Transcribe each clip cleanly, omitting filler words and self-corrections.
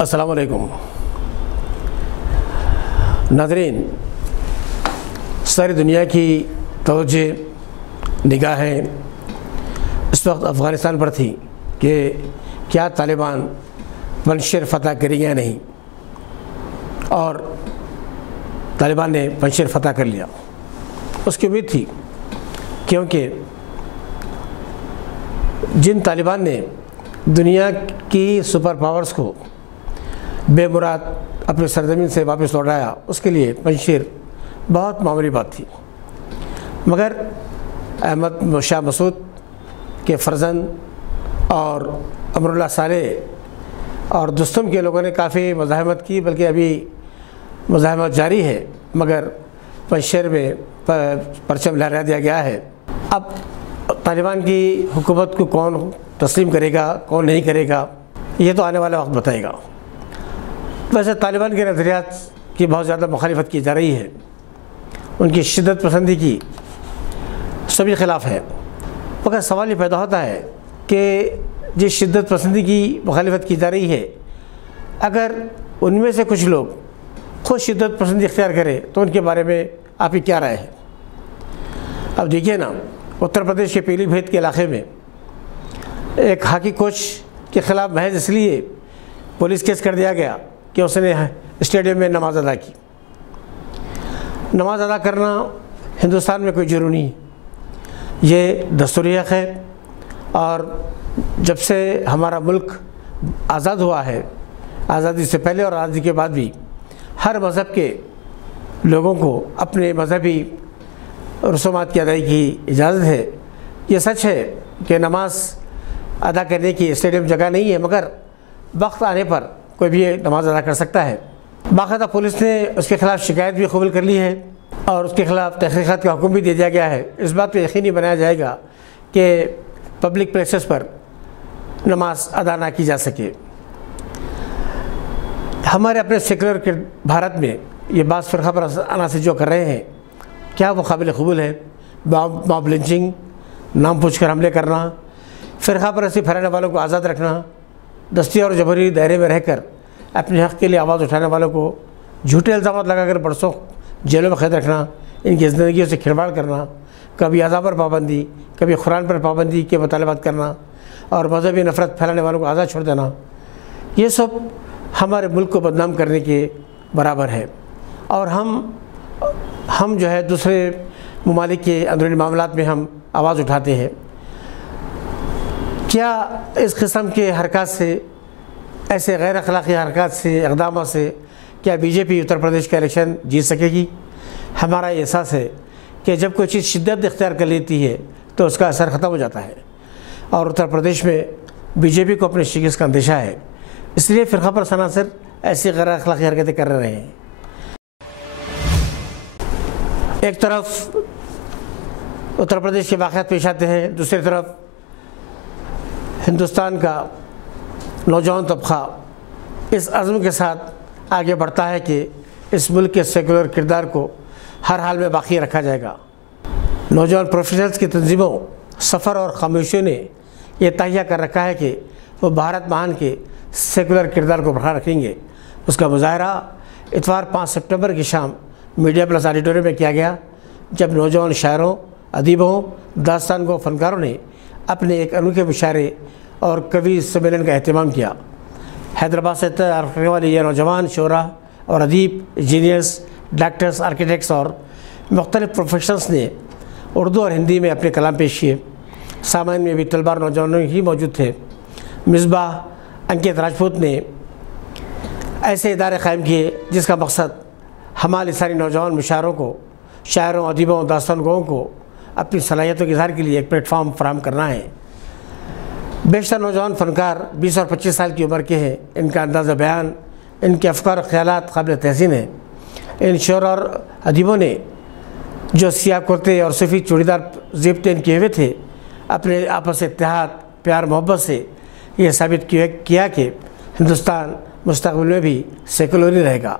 السلام علیکم ناظرین، ساری دنیا کی توجہ نگاہیں اس وقت افغانستان پر تھی کہ کیا طالبان پنجشیر فتح کریں یا نہیں، اور طالبان نے پنجشیر فتح کر لیا۔ اس کی امید تھی کیونکہ جن طالبان نے دنیا کی سپر پاورز کو بے مراد اپنی سرزمین سے واپس لوٹایا، اس کے لیے پنجشیر بہت معمولی بات تھی، مگر احمد شاہ مسعود کے فرزند اور امراللہ صالح اور دوستم کے لوگوں نے کافی مزاحمت کی، بلکہ ابھی مزاحمت جاری ہے، مگر پنجشیر میں پرچم لہرا دیا گیا ہے۔ اب طالبان کی حکومت کو کون تسلیم کرے گا، کون نہیں کرے گا، یہ تو آنے والا وقت بتائے گا۔ ویسے طالبان کے نظریات کی بہت زیادہ مخالفت کی جا رہی ہے، ان کی شدت پسندی کی سبھی خلاف ہے، مگر سوال یہ پیدا ہوتا ہے کہ جس شدت پسندی کی مخالفت کی جا رہی ہے، اگر ان میں سے کچھ لوگ خود شدت پسندی اختیار کرے تو ان کے بارے میں آپ کی کیا رائے ہے؟ اب دیکھیے نا، اتر پردیش کے پیلی بھیت کے علاقے میں ایک ہاکی کوچ کے خلاف محض اس لیے پولیس کیس کر دیا گیا کہ اس نے اسٹیڈیم میں نماز ادا کی۔ نماز ادا کرنا ہندوستان میں کوئی جرم نہیں ہے، یہ دستوری حق ہے، اور جب سے ہمارا ملک آزاد ہوا ہے، آزادی سے پہلے اور آزادی کے بعد بھی ہر مذہب کے لوگوں کو اپنے مذہبی رسومات کی ادائیگی کی اجازت ہے۔ یہ سچ ہے کہ نماز ادا کرنے کی اسٹیڈیم جگہ نہیں ہے، مگر وقت آنے پر کوئی بھی نماز ادا کر سکتا ہے۔ باقاعدہ پولیس نے اس کے خلاف شکایت بھی قبول کر لی ہے اور اس کے خلاف تحقیقات کا حکم بھی دے دیا گیا ہے۔ اس بات کو یقینی بنایا جائے گا کہ پبلک پلیسز پر نماز ادا نہ کی جا سکے۔ ہمارے اپنے سیکولر کے بھارت میں یہ بعض فرقہ پرست عناصر جو کر رہے ہیں، کیا وہ قابل قبول ہے؟ ماب لنچنگ، نام پوچھ کر حملے کرنا، فرقہ پرستی پھیلانے والوں کو آزاد رکھنا، دستی اور جبری دائرے میں رہ کر اپنے حق کے لیے آواز اٹھانے والوں کو جھوٹے الزامات لگا کر برسوں جیلوں میں قید رکھنا، ان کی زندگیوں سے کھلواڑ کرنا، کبھی اذان پر پابندی، کبھی قرآن پر پابندی کے مطالبات کرنا، اور مذہبی نفرت پھیلانے والوں کو آزاد چھوڑ دینا، یہ سب ہمارے ملک کو بدنام کرنے کے برابر ہے۔ اور ہم جو ہے دوسرے ممالک کے اندرونی معاملات میں ہم آواز اٹھاتے ہیں۔ کیا اس قسم کے حرکات سے، ایسے غیر اخلاقی حرکات سے، اقدامات سے کیا بی جے پی اتر پردیش کا الیکشن جیت سکے گی؟ ہمارا یہ احساس ہے کہ جب کوئی چیز شدت اختیار کر لیتی ہے تو اس کا اثر ختم ہو جاتا ہے، اور اتر پردیش میں بی جے پی کو اپنے شکست کا اندیشہ ہے، اس لیے فرقہ پرست عناصر ایسی غیر اخلاقی حرکتیں کر رہے ہیں۔ ایک طرف اتر پردیش کے واقعات پیش آتے ہیں، دوسری طرف ہندوستان کا نوجوان طبقہ اس عزم کے ساتھ آگے بڑھتا ہے کہ اس ملک کے سیکولر کردار کو ہر حال میں باقی رکھا جائے گا۔ نوجوان پروفیشنلز کی تنظیموں، سفر اور خاموشیوں نے یہ تہیہ کر رکھا ہے کہ وہ بھارت مہان کے سیکولر کردار کو برقرار رکھیں گے۔ اس کا مظاہرہ اتوار 5 سپٹمبر کی شام میڈیا پلس آڈیٹوریم میں کیا گیا، جب نوجوان شاعروں، ادیبوں، داستان گو فنکاروں نے اپنے ایک انوکھے مشاعرے اور کوی سمیلن کا اہتمام کیا۔ حیدرآباد سے تعارف کرنے والے یہ نوجوان شعراء اور ادیب، انجینئرز، ڈاکٹرز، آرکیٹیکٹس اور مختلف پروفیشنلز نے اردو اور ہندی میں اپنے کلام پیش کیے۔ سامعین میں بھی طلباء اور نوجوان ہی موجود تھے۔ مصباح انکت راجپوت نے ایسے ادارے قائم کیے جس کا مقصد ہمارے سارے نوجوان مشاعروں کو، شاعروں، ادیبوں، داستان گوؤں کو اپنی صلاحیتوں کے اظہار کے لیے ایک پلیٹ فارم فراہم کرنا ہے۔ بیشتر نوجوان فنکار 20 اور 25 سال کی عمر کے ہیں۔ ان کا انداز بیان، ان کے افکار و خیالات قابل تحسین ہیں۔ ان شعراء اور ادیبوں نے جو سیاہ کرتے اور سفید چوڑی دار زیب پہن کیے ہوئے تھے، اپنے آپس اتحاد، پیار، محبت سے یہ ثابت کیا کہ ہندوستان مستقبل میں بھی سیکولر ہی رہے گا،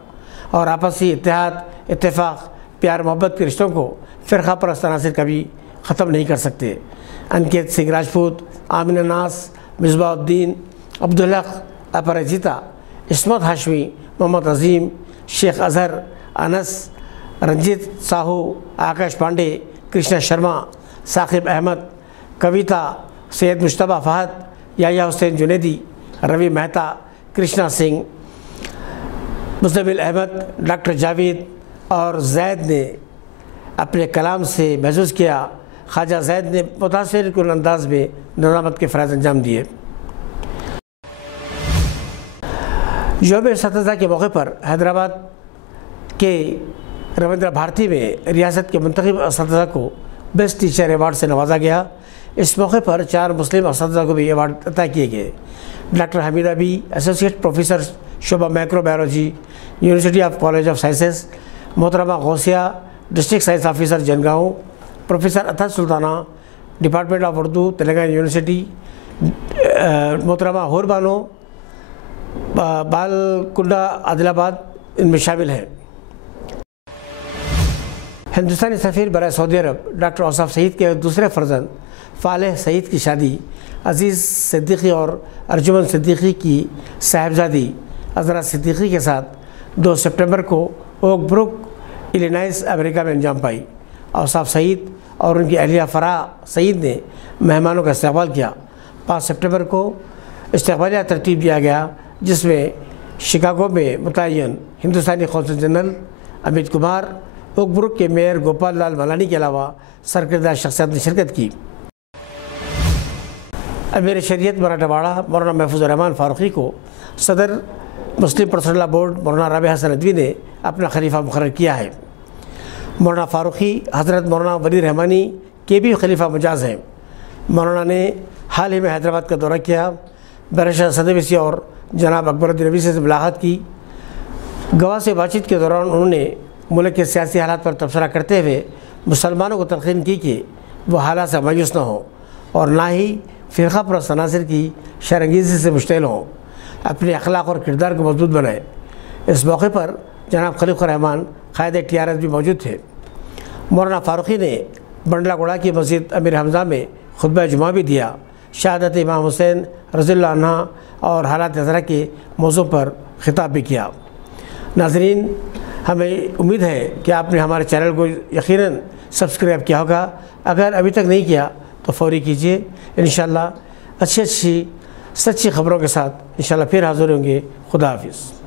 اور آپسی اتحاد، اتفاق، پیار محبت کے رشتوں کو فرقہ پرست عناصر کبھی ختم نہیں کر سکتے۔ انکت سنگھ راجپوت، آمنہ ناز، مصباح الدین، عبدالحق اپراجیتا عصمت ہاشمی، محمد عظیم، شیخ اظہر، انس، رنجت ساہو، آکاش پانڈے، کرشنا شرما، ثاقب احمد، کویتا، سید مشتبہ فہد، یحییٰ حسین جنیدی، روی مہتا، کرشنا سنگھ، مزمل احمد، ڈاکٹر جاوید اور زید نے اپنے کلام سے محسوس کیا۔ خواجہ زید نے متاثر کن انداز میں نظامت کے فرائض انجام دیے۔ یوم اساتذہ کے موقع پر حیدرآباد کے رویندرا بھارتی میں ریاست کے منتخب اساتذہ کو بیسٹ ٹیچر ایوارڈ سے نوازا گیا۔ اس موقع پر 4 مسلم اساتذہ کو بھی ایوارڈ عطا کیے گئے۔ Doctor Hamida Bi, associate professor شعبہ microbiology, university of college of sciences, محترمہ Ghousia, district science officer Jangaon, professor Athar Sultana, department of Urdu, Telangana university, محترمہ حور بانو، بالکنڈہ، عادل آباد ان میں شامل ہیں۔ ہندوستانی سفیر برائے سعودی عرب ڈاکٹر اوصاف سعید کے دوسرے فرزند فالح سعید کی شادی عزیز صدیقی اور ارجمن صدیقی کی صاحبزادی عذرا صدیقی کے ساتھ 2 سپٹمبر کو اوک بروک، الینائس، امریکہ میں انجام پائی۔ اوصاف سعید اور ان کی اہلیہ فرح سعید نے مہمانوں کا استقبال کیا۔ 5 سپٹمبر کو استقبالیہ ترتیب دیا گیا، جس میں شکاگو میں متعین ہندوستانی قونصل جنرل امیت کمار، اوک بروک کے میئر گوپال لال ملانی کے علاوہ سرکردہ شخصیات نے شرکت کی۔ امیر شریعت مراٹھا واڑہ مولانا محفوظ الرحمان فاروقی کو صدر مسلم پرسنل لا بورڈ مولانا رابع حسن ندوی نے اپنا خلیفہ مقرر کیا ہے۔ مولانا فاروقی حضرت مولانا ولی رحمانی کے بھی خلیفہ مجاز ہیں۔ مولانا نے حال ہی میں حیدرآباد کا دورہ کیا، بیرشاہ صدویسی اور جناب اکبر الدین اویسی سے ملاقات کی۔ گواہ سے بات چیت کے دوران انہوں نے ملک کے سیاسی حالات پر تبصرہ کرتے ہوئے مسلمانوں کو تلقین کی کہ وہ حالات سے مایوس نہ ہوں اور نہ ہی فرقہ پرست عناصر کی شرانگیزی سے مشتعل ہوں، اپنے اخلاق اور کردار کو مضبوط بنائیں۔ اس موقع پر جناب خلیق الرحمان قائد TRS بھی موجود تھے۔ مولانا فاروقی نے بنڈلا گوڑا کی مسجد امیر حمزہ میں خطبہ جمعہ بھی دیا، شہادت امام حسین رضی اللہ عنہ اور حالات حاضرہ کے موضوع پر خطاب بھی کیا۔ ناظرین، ہمیں امید ہے کہ آپ نے ہمارے چینل کو یقیناً سبسکرائب کیا ہوگا۔ اگر ابھی تک نہیں کیا تو فوری کیجیے۔ انشاءاللہ اچھی سچی خبروں کے ساتھ انشاءاللہ پھر حاضر ہوں گے۔ خدا حافظ۔